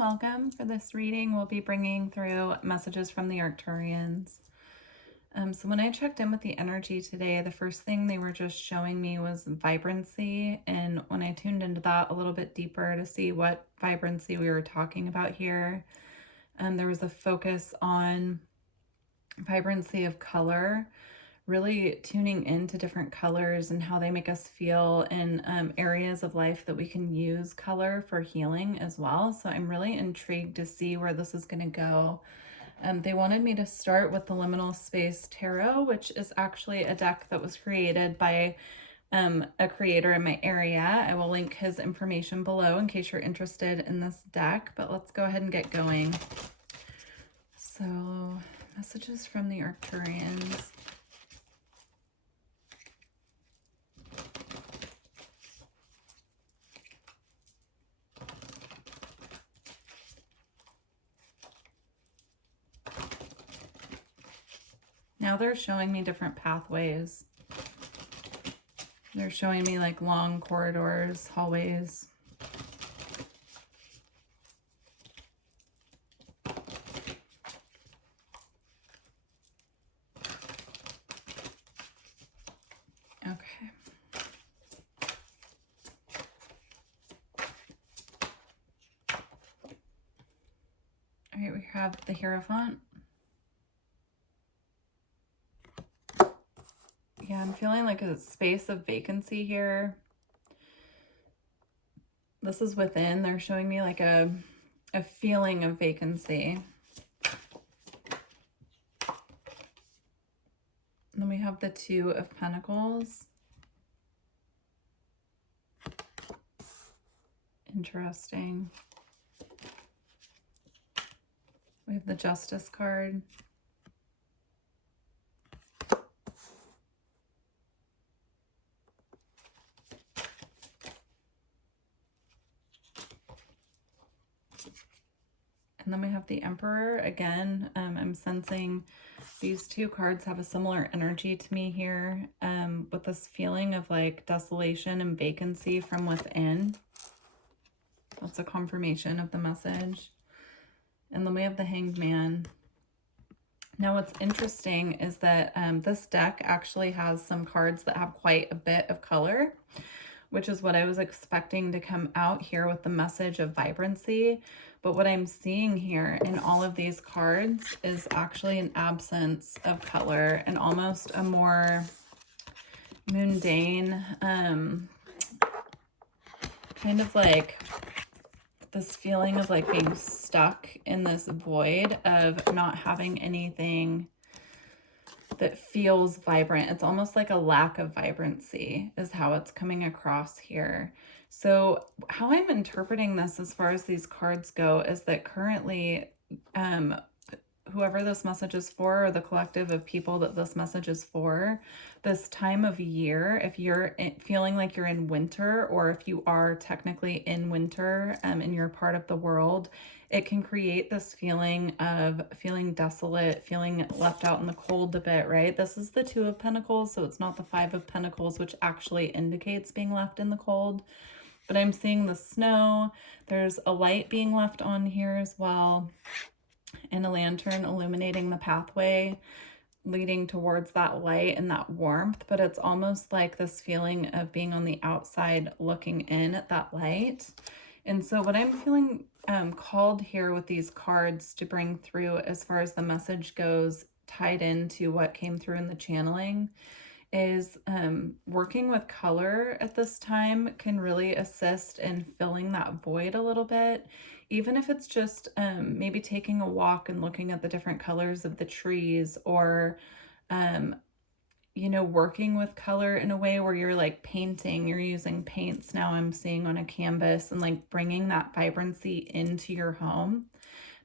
welcome. For this reading, we'll be bringing through messages from the Arcturians. So when I checked in with the energy today, the first thing they were just showing me was vibrancy. And when I tuned into that a little bit deeper to see what vibrancy we were talking about here, there was a focus on vibrancy of color, really tuning into different colors and how they make us feel in areas of life that we can use color for healing as well. So I'm really intrigued to see where this is going to go. They wanted me to start with the Liminal Space Tarot, which is actually a deck that was created by a creator in my area. I will link his information below in case you're interested in this deck, but let's go ahead and get going. So, messages from the Arcturians. Now they're showing me different pathways. They're showing me like long corridors, hallways. Okay. All right, we have the Hierophant. Yeah, I'm feeling like a space of vacancy here. This is within. They're showing me like a feeling of vacancy. And then we have the Two of Pentacles. Interesting. We have the Justice card. And then we have the Emperor again. I'm sensing these two cards have a similar energy to me here, with this feeling of like desolation and vacancy from within. That's a confirmation of the message. And then we have the Hanged Man. Now what's interesting is that this deck actually has some cards that have quite a bit of color, which is what I was expecting to come out here with the message of vibrancy. But what I'm seeing here in all of these cards is actually an absence of color and almost a more mundane, kind of like this feeling of like being stuck in this void of not having anything that feels vibrant. It's almost like a lack of vibrancy is how it's coming across here. So how I'm interpreting this as far as these cards go is that currently whoever this message is for, or the collective of people that this message is for, this time of year, if you're feeling like you're in winter, or if you are technically in winter and you're part of the world, it can create this feeling of feeling desolate, feeling left out in the cold a bit, right? This is the Two of Pentacles, so it's not the Five of Pentacles, which actually indicates being left in the cold. But I'm seeing the snow. There's a light being left on here as well, and a lantern illuminating the pathway leading towards that light and that warmth. But it's almost like this feeling of being on the outside looking in at that light. And so what I'm feeling called here with these cards to bring through as far as the message goes, tied into what came through in the channeling, is working with color at this time can really assist in filling that void a little bit. Even if it's just maybe taking a walk and looking at the different colors of the trees, or you know, working with color in a way where you're like painting, you're using paints now I'm seeing on a canvas, and like bringing that vibrancy into your home.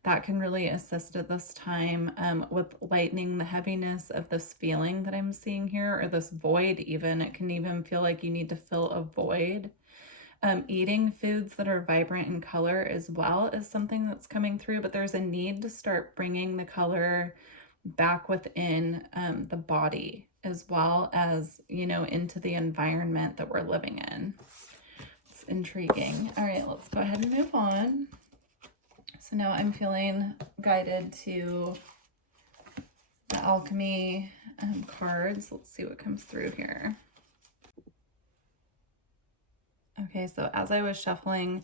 That can really assist at this time with lightening the heaviness of this feeling that I'm seeing here, or this void even. It can even feel like you need to fill a void. Eating foods that are vibrant in color as well is something that's coming through, but there's a need to start bringing the color back within the body, as well as, you know, into the environment that we're living in. It's intriguing. All right, let's go ahead and move on. So now I'm feeling guided to the alchemy cards. Let's see what comes through here. Okay, so as I was shuffling,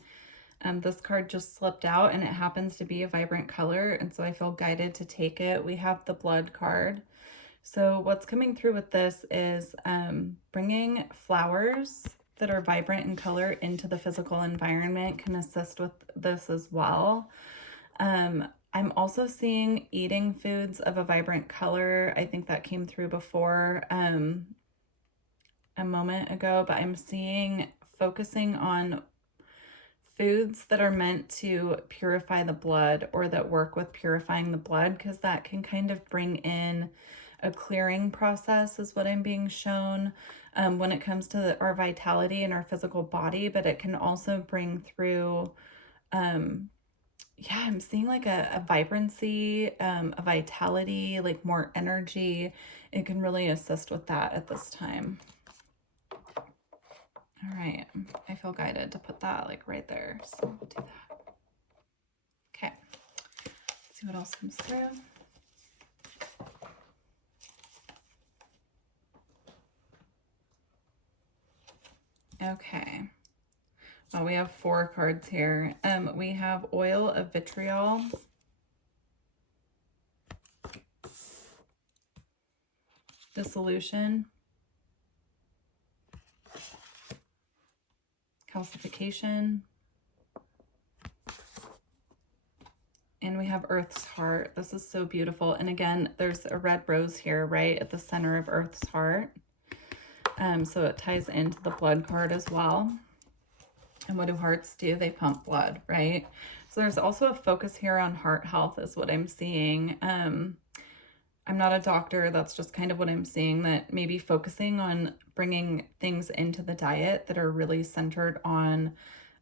this card just slipped out and it happens to be a vibrant color, and so I feel guided to take it. We have the blood card. So what's coming through with this is bringing flowers that are vibrant in color into the physical environment can assist with this as well. I'm also seeing eating foods of a vibrant color. I think that came through before a moment ago, but I'm seeing focusing on foods that are meant to purify the blood or that work with purifying the blood, because that can kind of bring in a clearing process is what I'm being shown when it comes to our vitality in our physical body, but it can also bring through yeah, I'm seeing like a vibrancy, a vitality, like more energy. It can really assist with that at this time. All right, I feel guided to put that like right there, so we'll do that. Okay, let's see what else comes through. Okay, well, we have 4 cards here. We have oil of vitriol, dissolution, calcification, and we have Earth's heart. This is so beautiful. And again, there's a red rose here, right at the center of Earth's heart. So it ties into the blood card as well. And what do hearts do? They pump blood, right? So there's also a focus here on heart health is what I'm seeing. I'm not a doctor. That's just kind of what I'm seeing, that maybe focusing on bringing things into the diet that are really centered on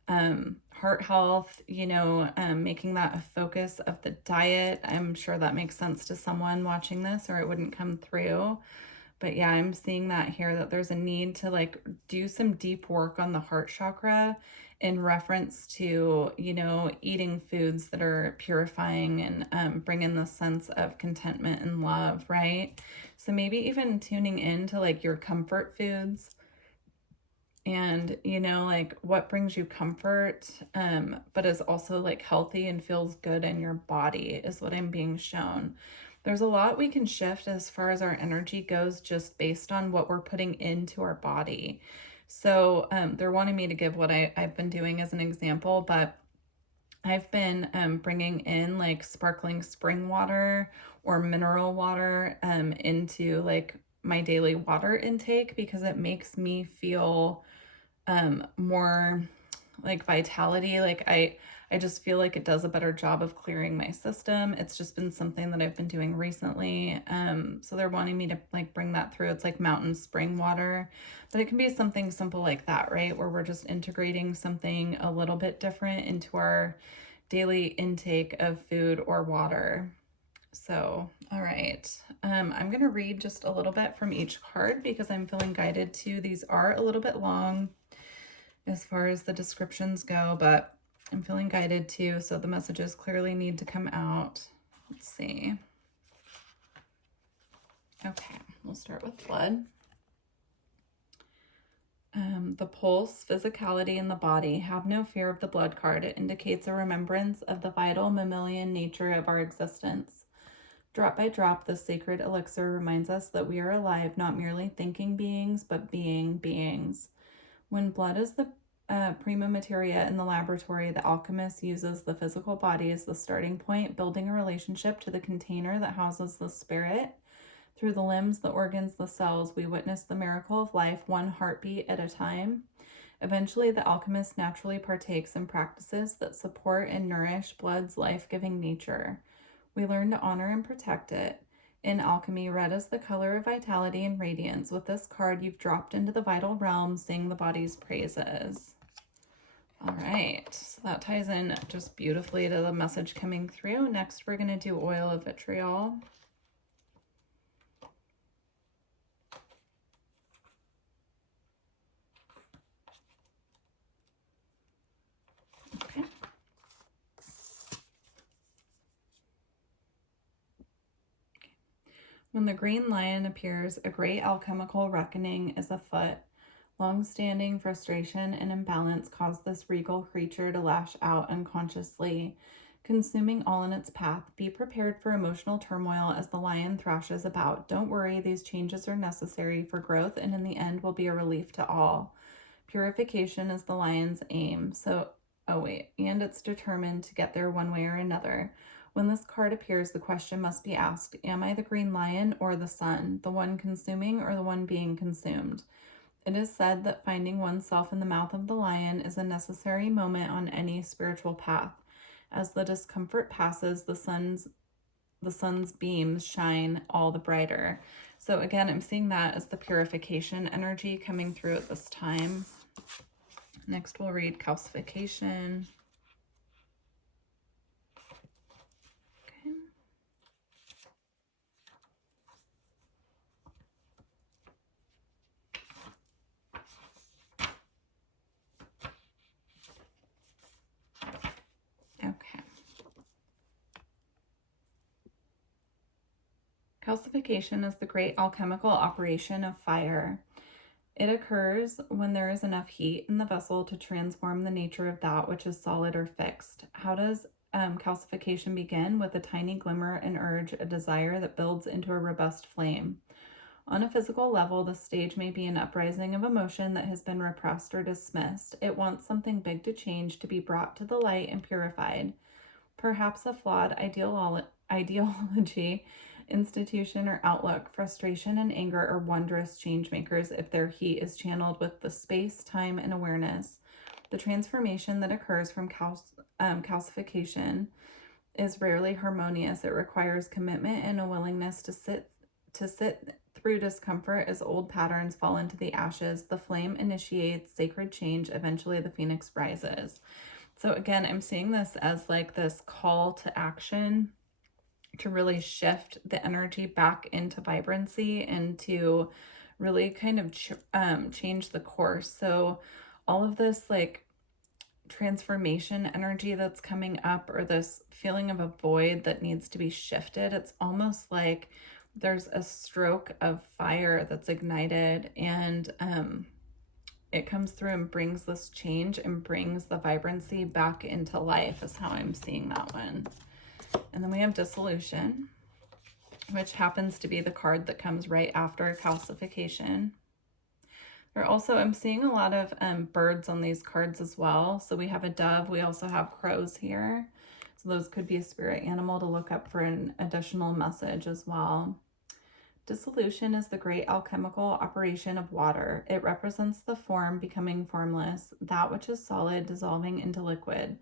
heart health, you know, making that a focus of the diet. I'm sure that makes sense to someone watching this, or it wouldn't come through. But yeah, I'm seeing that here, that there's a need to like do some deep work on the heart chakra in reference to, you know, eating foods that are purifying and bring in the sense of contentment and love, right? So maybe even tuning into like your comfort foods and, you know, like what brings you comfort, but is also like healthy and feels good in your body is what I'm being shown. There's a lot we can shift as far as our energy goes just based on what we're putting into our body. So they're wanting me to give what I've been doing as an example, but I've been bringing in like sparkling spring water or mineral water into like my daily water intake, because it makes me feel more like vitality. Like I just feel like it does a better job of clearing my system. It's just been something that I've been doing recently. So they're wanting me to like bring that through. It's like mountain spring water, but it can be something simple like that, right? Where we're just integrating something a little bit different into our daily intake of food or water. So, all right. I'm going to read just a little bit from each card because I'm feeling guided to. These are a little bit long as far as the descriptions go, but I'm feeling guided to, so the messages clearly need to come out. Let's see. Okay, we'll start with blood. The pulse, physicality in the body. Have no fear of the blood card. It indicates a remembrance of the vital mammalian nature of our existence. Drop by drop, the sacred elixir reminds us that we are alive, not merely thinking beings, but being beings. When blood is the prima materia in the laboratory, the alchemist uses the physical body as the starting point, building a relationship to the container that houses the spirit. Through the limbs, the organs, the cells, we witness the miracle of life, one heartbeat at a time. Eventually, the alchemist naturally partakes in practices that support and nourish blood's life-giving nature. We learn to honor and protect it. In alchemy, red is the color of vitality and radiance. With this card, you've dropped into the vital realm, sing the body's praises. All right, so that ties in just beautifully to the message coming through. Next, we're going to do oil of vitriol. Okay. When the green lion appears, a great alchemical reckoning is afoot. Long-standing frustration and imbalance cause this regal creature to lash out unconsciously, consuming all in its path. Be prepared for emotional turmoil as the lion thrashes about. Don't worry, these changes are necessary for growth and in the end will be a relief to all. Purification is the lion's aim. And it's determined to get there one way or another. When this card appears, the question must be asked, am I the green lion or the sun, the one consuming or the one being consumed? It is said that finding oneself in the mouth of the lion is a necessary moment on any spiritual path. As the discomfort passes, the sun's beams shine all the brighter. So again, I'm seeing that as the purification energy coming through at this time. Next, we'll read calcification. Okay. Okay. Calcification is the great alchemical operation of fire. It occurs when there is enough heat in the vessel to transform the nature of that which is solid or fixed. How does calcification begin? With a tiny glimmer, an urge, a desire that builds into a robust flame. On a physical level, the stage may be an uprising of emotion that has been repressed or dismissed. It wants something big to change, to be brought to the light and purified. Perhaps a flawed ideology, institution, or outlook. Frustration and anger are wondrous change makers if their heat is channeled with the space, time, and awareness. The transformation that occurs from calcification is rarely harmonious. It requires commitment and a willingness to sit through discomfort as old patterns fall into the ashes. The flame initiates sacred change. Eventually, the phoenix rises. So again, I'm seeing this as like this call to action to really shift the energy back into vibrancy and to really kind of change the course. So all of this like transformation energy that's coming up, or this feeling of a void that needs to be shifted, it's almost like there's a stroke of fire that's ignited, and it comes through and brings this change and brings the vibrancy back into life, is how I'm seeing that one. And then we have dissolution, which happens to be the card that comes right after calcification. I'm seeing a lot of birds on these cards as well. So we have a dove. We also have crows here. So those could be a spirit animal to look up for an additional message as well. Dissolution is the great alchemical operation of water. It represents the form becoming formless, that which is solid dissolving into liquid.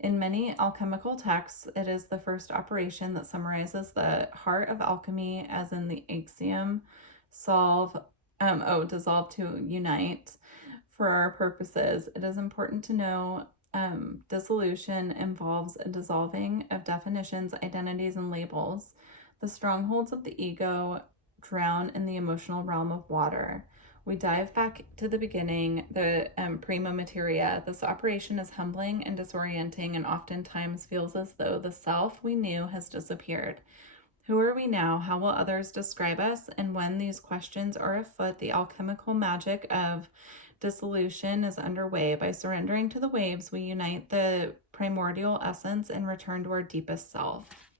In many alchemical texts, it is the first operation that summarizes the heart of alchemy, as in the axiom, dissolve to unite. For our purposes, it is important to know dissolution involves a dissolving of definitions, identities, and labels. The strongholds of the ego drown in the emotional realm of water. We dive back to the beginning, the prima materia. This operation is humbling and disorienting, and oftentimes feels as though the self we knew has disappeared. Who are we now? How will others describe us? And when these questions are afoot, the alchemical magic of dissolution is underway. By surrendering to the waves, we unite the primordial essence and return to our deepest self.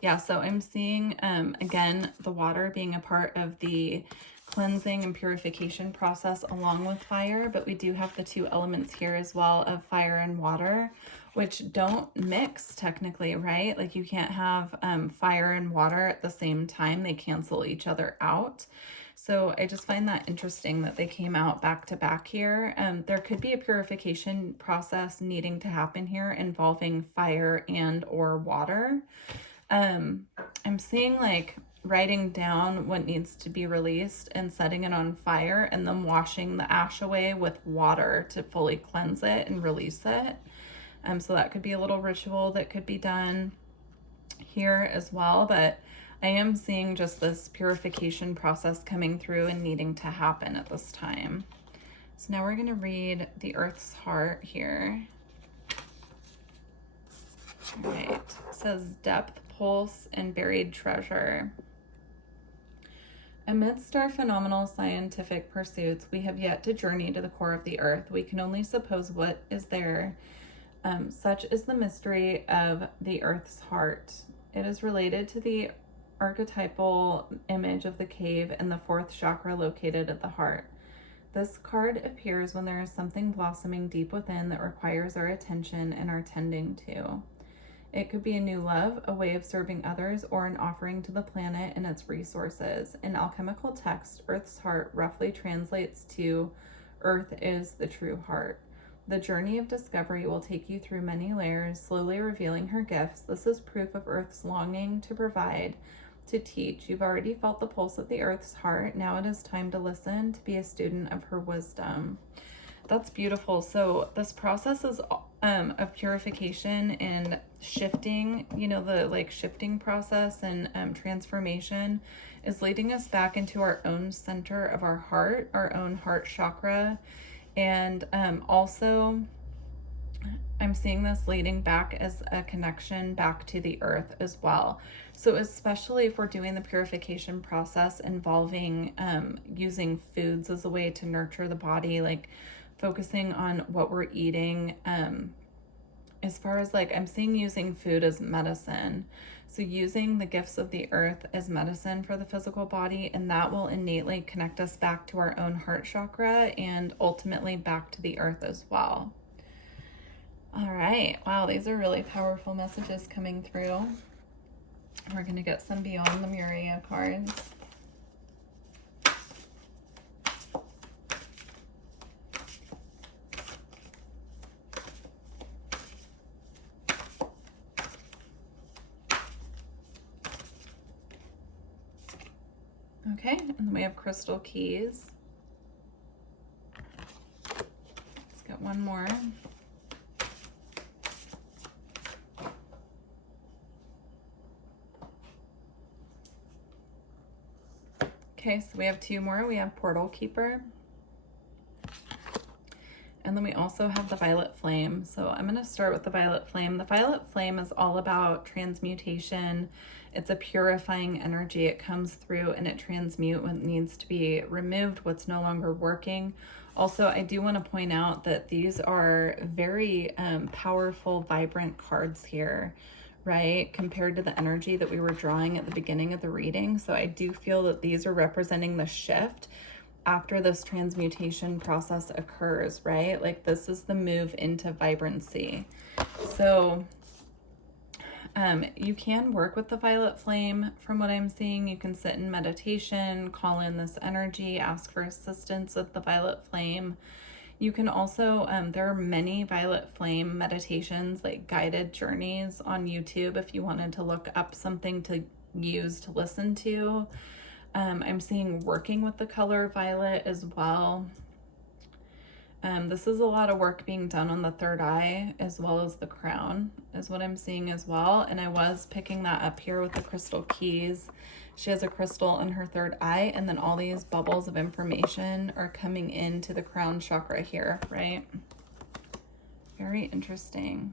Yeah, so I'm seeing, again, the water being a part of the cleansing and purification process along with fire, but we do have the two elements here as well of fire and water, which don't mix technically, right? Like you can't have fire and water at the same time. They cancel each other out. So I just find that interesting that they came out back to back here. There could be a purification process needing to happen here involving fire and or water. I'm seeing like writing down what needs to be released and setting it on fire and then washing the ash away with water to fully cleanse it and release it. So that could be a little ritual that could be done here as well, but I am seeing just this purification process coming through and needing to happen at this time. So now we're going to read the Earth's Heart here. All right, it says depth, pulse, and buried treasure. Amidst our phenomenal scientific pursuits, we have yet to journey to the core of the earth. We can only suppose what is there. Such is the mystery of the earth's heart. It is related to the archetypal image of the cave and the fourth chakra located at the heart. This card appears when there is something blossoming deep within that requires our attention and our tending to. It could be a new love, a way of serving others, or an offering to the planet and its resources. In alchemical text, Earth's heart roughly translates to Earth is the true heart. The journey of discovery will take you through many layers, slowly revealing her gifts. This is proof of Earth's longing to provide, to teach. You've already felt the pulse of the Earth's heart. Now it is time to listen, to be a student of her wisdom. That's beautiful. So this process is of purification and shifting, you know, the like shifting process and transformation is leading us back into our own center of our heart, our own heart chakra. And also I'm seeing this leading back as a connection back to the earth as well. So especially if we're doing the purification process involving using foods as a way to nurture the body, like focusing on what we're eating, as far as like, I'm seeing using food as medicine. So using the gifts of the earth as medicine for the physical body, and that will innately connect us back to our own heart chakra and ultimately back to the earth as well. All right. Wow, these are really powerful messages coming through. We're going to get some Beyond Lemuria cards. Okay, and then we have crystal keys. Let's get one more. Okay, so we have two more. We have Portal Keeper. And then we also have the Violet Flame. So I'm going to start with the Violet Flame. The Violet Flame is all about transmutation. It's a purifying energy. It comes through and it transmutes what needs to be removed, what's no longer working. Also, I do want to point out that these are very powerful, vibrant cards here, right? Compared to the energy that we were drawing at the beginning of the reading. So I do feel that these are representing the shift after this transmutation process occurs, right? Like this is the move into vibrancy. So you can work with the Violet Flame from what I'm seeing. You can sit in meditation, call in this energy, ask for assistance with the Violet Flame. You can also, there are many Violet Flame meditations, like guided journeys on YouTube if you wanted to look up something to use to listen to. I'm seeing working with the color violet as well. This is a lot of work being done on the third eye as well as the crown is what I'm seeing as well. And I was picking that up here with the crystal keys. She has a crystal in her third eye, and then all these bubbles of information are coming into the crown chakra here, right? Very interesting.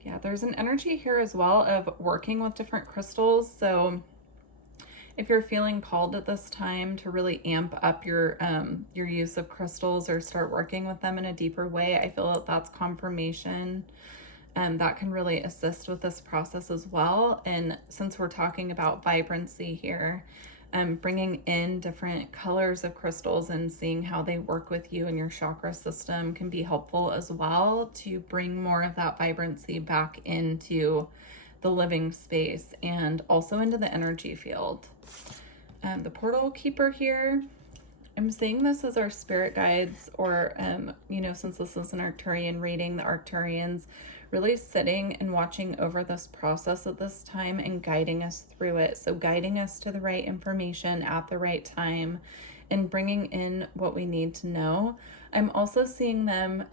Yeah, there's an energy here as well of working with different crystals. So if you're feeling called at this time to really amp up your use of crystals or start working with them in a deeper way, I feel that that's confirmation. That can really assist with this process as well. And since we're talking about vibrancy here, bringing in different colors of crystals and seeing how they work with you and your chakra system can be helpful as well to bring more of that vibrancy back into the living space and also into the energy field. The Portal Keeper here, I'm seeing this as our spirit guides, or, you know, since this is an Arcturian reading, the Arcturians really sitting and watching over this process at this time and guiding us through it. So guiding us to the right information at the right time and bringing in what we need to know. I'm also seeing them,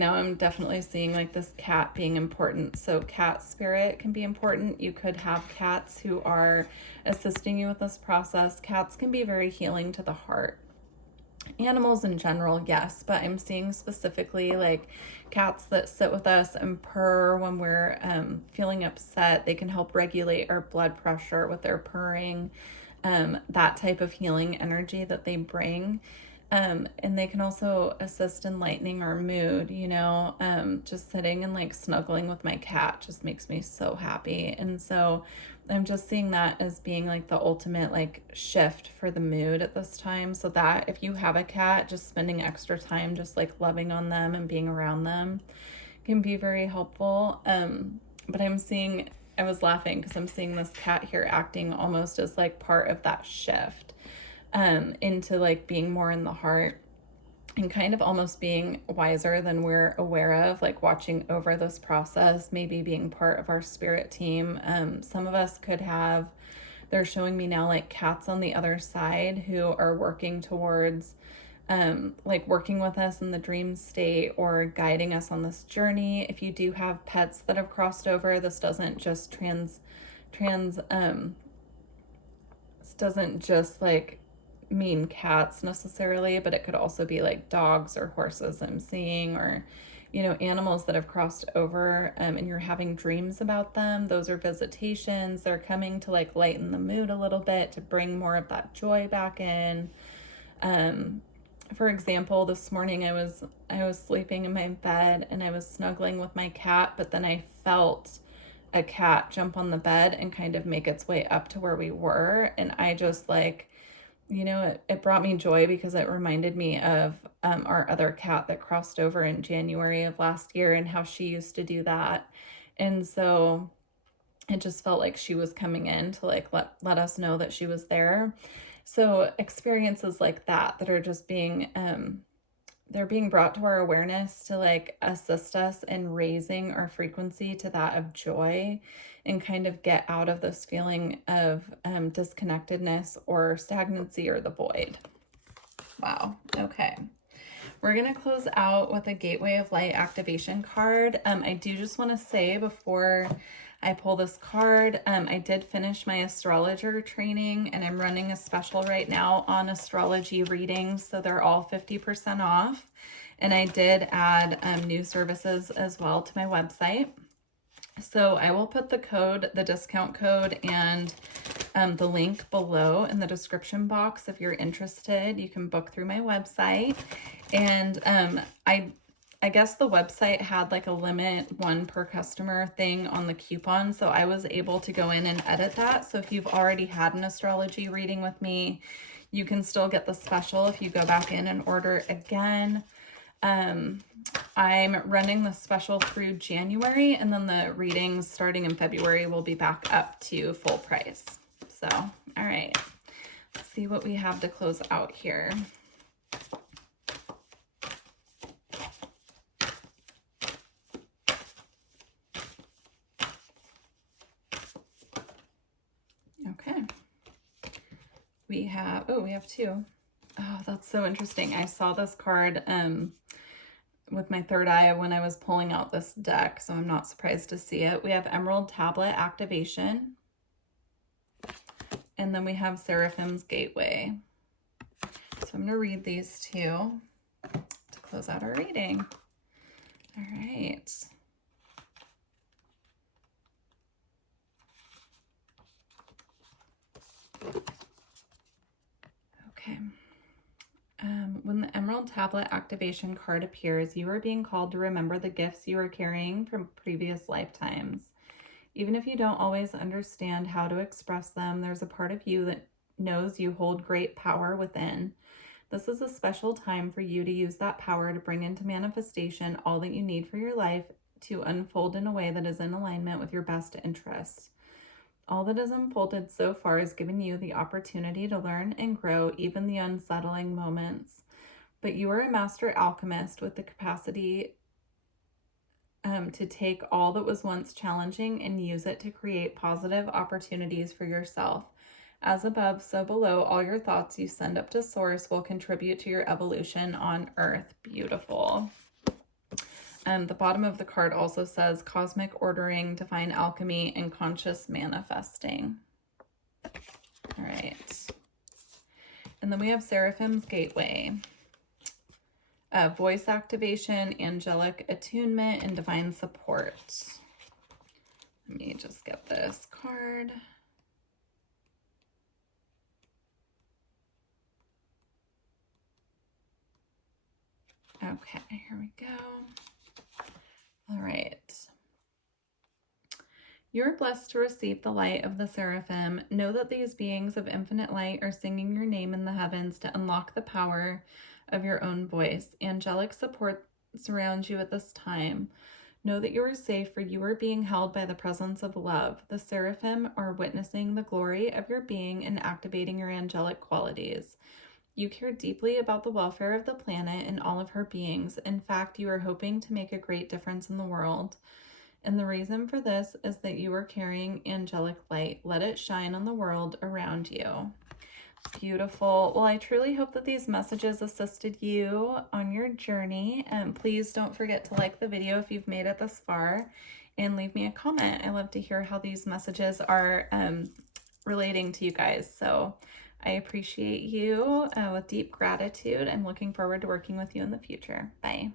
now I'm definitely seeing like this cat being important. So cat spirit can be important. You could have cats who are assisting you with this process. Cats can be very healing to the heart. Animals in general, yes, but I'm seeing specifically like cats that sit with us and purr when we're feeling upset. They can help regulate our blood pressure with their purring, that type of healing energy that they bring. And they can also assist in lightening our mood, you know. Just sitting and like snuggling with my cat just makes me so happy. And so I'm just seeing that as being like the ultimate like shift for the mood at this time. So that if you have a cat, just spending extra time just like loving on them and being around them can be very helpful. But I was laughing because I'm seeing this cat here acting almost as like part of that shift into like being more in the heart and kind of almost being wiser than we're aware of, like watching over this process, maybe being part of our spirit team. Some of us could have, they're showing me now like cats on the other side who are working towards like working with us in the dream state or guiding us on this journey. If you do have pets that have crossed over, this doesn't just this doesn't just like mean cats necessarily, but it could also be like dogs or horses I'm seeing, or you know, animals that have crossed over, and you're having dreams about them. Those are visitations. They're coming to like lighten the mood a little bit, to bring more of that joy back in. For example, this morning I was sleeping in my bed and I was snuggling with my cat, but then I felt a cat jump on the bed and kind of make its way up to where we were, and I just like, you know, it brought me joy because it reminded me of our other cat that crossed over in January of last year and how she used to do that. And so it just felt like she was coming in to like let us know that she was there. So experiences like that are just being they're being brought to our awareness to like assist us in raising our frequency to that of joy and kind of get out of this feeling of disconnectedness or stagnancy or the void. Wow. Okay. We're going to close out with a Gateway of Light activation card. I do just want to say before I pull this card, I did finish my astrologer training and I'm running a special right now on astrology readings. So they're all 50% off. And I did add new services as well to my website. So I will put the discount code and the link below in the description box. If you're interested, you can book through my website. And I guess the website had like a limit 1 per customer thing on the coupon. So I was able to go in and edit that. So if you've already had an astrology reading with me, you can still get the special if you go back in and order again. I'm running the special through January, and then the readings starting in February will be back up to full price. So, all right, let's see what we have to close out here. Okay. We have 2. Oh, that's so interesting. I saw this card with my third eye when I was pulling out this deck, so I'm not surprised to see it. We have Emerald Tablet Activation, and then we have Seraphim's Gateway. So I'm going to read these 2 to close out our reading. All right. Okay. When the Emerald Tablet Activation card appears, you are being called to remember the gifts you are carrying from previous lifetimes. Even if you don't always understand how to express them, there's a part of you that knows you hold great power within. This is a special time for you to use that power to bring into manifestation all that you need for your life to unfold in a way that is in alignment with your best interests. All that has unfolded so far has given you the opportunity to learn and grow even the unsettling moments. But you are a master alchemist with the capacity to take all that was once challenging and use it to create positive opportunities for yourself. As above, so below, all your thoughts you send up to Source will contribute to your evolution on Earth. Beautiful. The bottom of the card also says cosmic ordering, divine alchemy, and conscious manifesting. All right. And then we have Seraphim's Gateway. voice activation, angelic attunement, and divine support. Let me just get this card. Okay, here we go. All right. You're blessed to receive the light of the seraphim. Know that these beings of infinite light are singing your name in the heavens to unlock the power of your own voice. Angelic support surrounds you at this time. Know that you are safe, for you are being held by the presence of love. The seraphim are witnessing the glory of your being and activating your angelic qualities. You care deeply about the welfare of the planet and all of her beings. In fact, you are hoping to make a great difference in the world. And the reason for this is that you are carrying angelic light. Let it shine on the world around you. Beautiful. Well, I truly hope that these messages assisted you on your journey. And please don't forget to like the video if you've made it this far and leave me a comment. I love to hear how these messages are relating to you guys. So I appreciate you with deep gratitude. I'm looking forward to working with you in the future. Bye.